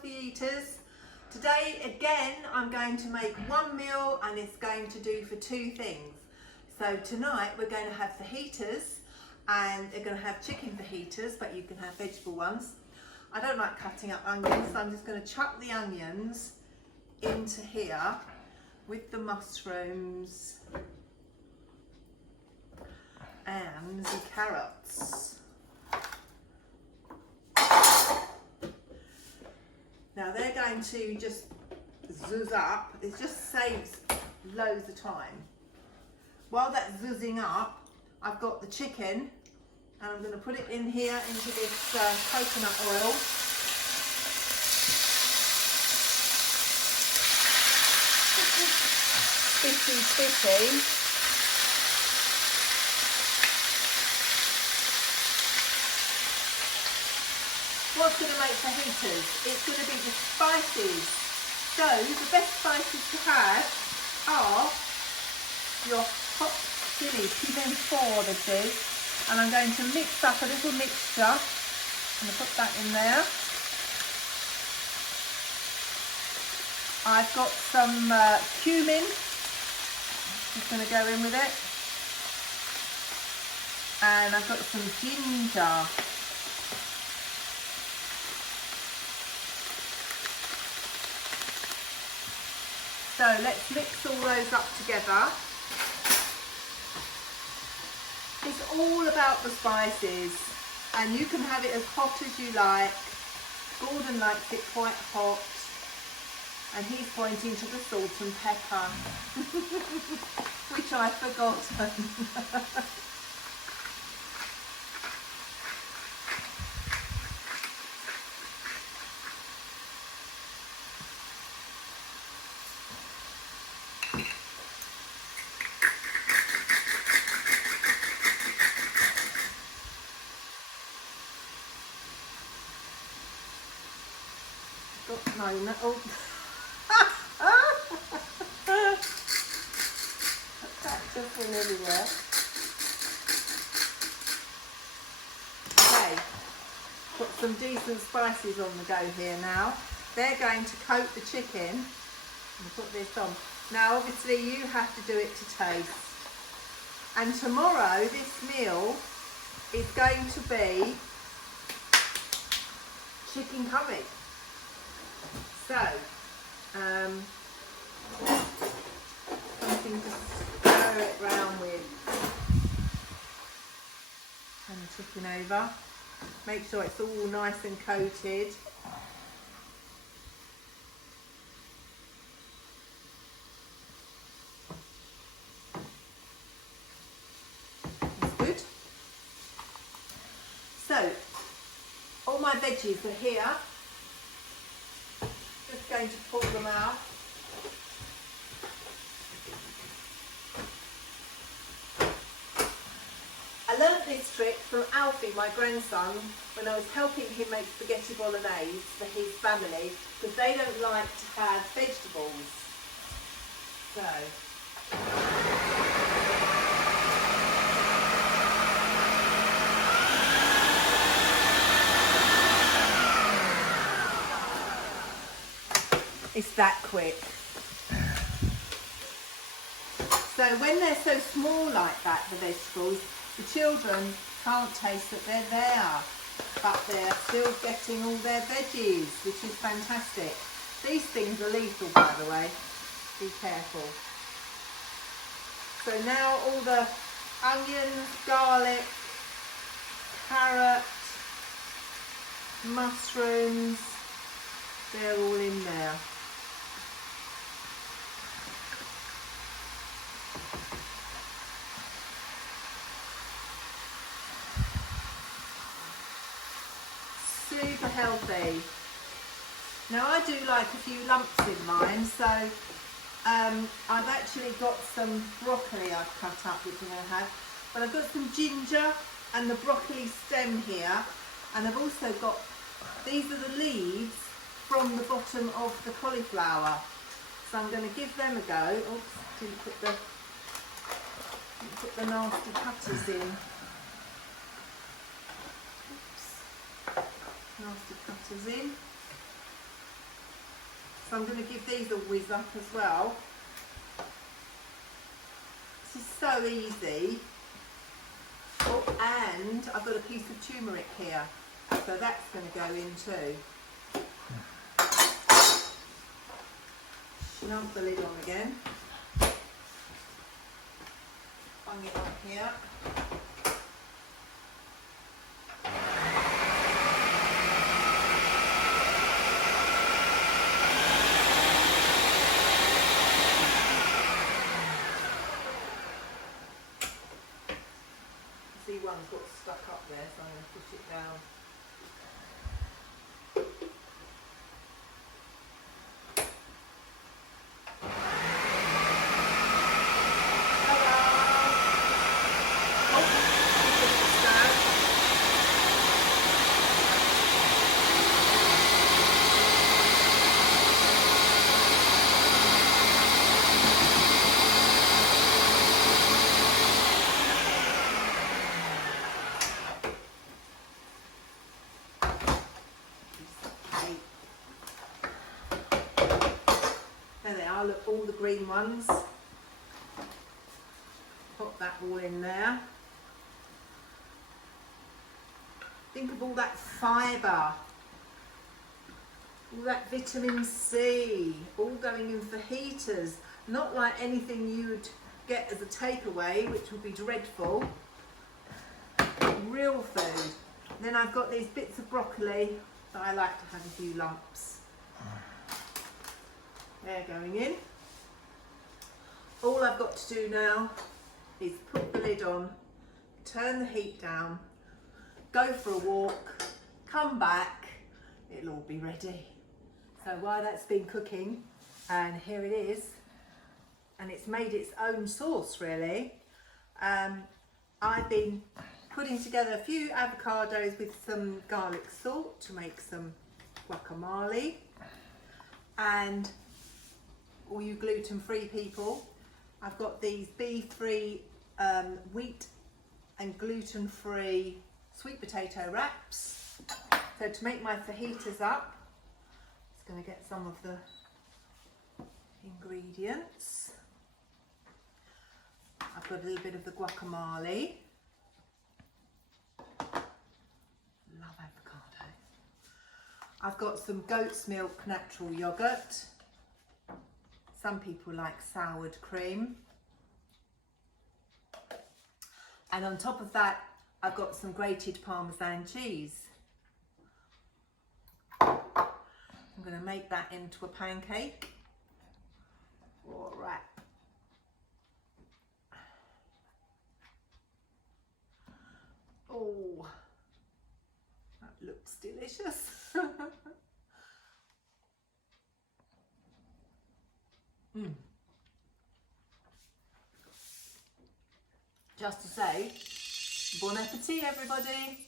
Healthy Eaters. Today again I'm going to make one meal and it's going to do for two things. So tonight we're going to have fajitas and they're going to have chicken fajitas, but you can have vegetable ones. I don't like cutting up onions, so I'm just going to chuck the onions into here with the mushrooms and the carrots. Now they're going to just zhuzh up. It just saves loads of time. While that's zuzzing up, I've got the chicken and I'm going to put it in here into this coconut oil. Spicy. What's going to make fajitas? It's going to be the spices. So the best spices to have are your hot chilies, pimentó this is, and I'm going to mix up a little mixture. I'm going to put that in there. I've got some cumin, just going to go in with it, and I've got some ginger. So let's mix all those up together. It's all about the spices, and you can have it as hot as you like. Gordon likes it quite hot, and he's pointing to the salt and pepper, which I've forgotten. No. Oh. That just went everywhere. Okay, put some decent spices on the go here now. They're going to coat the chicken. And put this on. Now obviously you have to do it to taste. And tomorrow this meal is going to be chicken curry. So, something to stir it round with. Turn the chicken over. Make sure it's all nice and coated. That's good. So, all my veggies are here. Just going to pull them out. I learnt this trick from Alfie, my grandson, when I was helping him make spaghetti bolognese for his family, because they don't like to have vegetables. So. It's that quick. So when they're so small like that, the vegetables, the children can't taste that they're there, but they're still getting all their veggies, which is fantastic. These things are lethal, by the way. Be careful. So now all the onions, garlic, carrot, mushrooms, they're all in there. Super healthy. Now I do like a few lumps in mine, so I've actually got some broccoli I've cut up which I'm going to have, but I've got some ginger and the broccoli stem here, and I've also got, these are the leaves from the bottom of the cauliflower, so I'm going to give them a go. Oops, didn't put the nasty cutters in. Nasty cutters in. So I'm going to give these a whiz up as well. This is so easy. Oh, and I've got a piece of turmeric here, so that's going to go in too. Snug the lid on again. Bung it up here. See, one's got stuck up there, so I'm going to push it down. There they are, look, all the green ones. Pop that all in there. Think of all that fibre, all that vitamin C, all going in for heaters. Not like anything you would get as a takeaway, which would be dreadful. Real food. And then I've got these bits of broccoli that I like to have a few lumps. They're going in. All I've got to do now is put the lid on, turn the heat down, go for a walk, come back, it'll all be ready. So while that's been cooking, and here it is, and it's made its own sauce really. I've been putting together a few avocados with some garlic salt to make some guacamole. And all you gluten-free people, I've got these beef-free wheat and gluten-free sweet potato wraps. So to make my fajitas up, just going to get some of the ingredients. I've got a little bit of the guacamole. Love avocado. I've got some goat's milk natural yogurt. Some people like soured cream. And on top of that, I've got some grated Parmesan cheese. I'm going to make that into a pancake or a wrap. Oh, that looks delicious. Just to say, bon appetit everybody.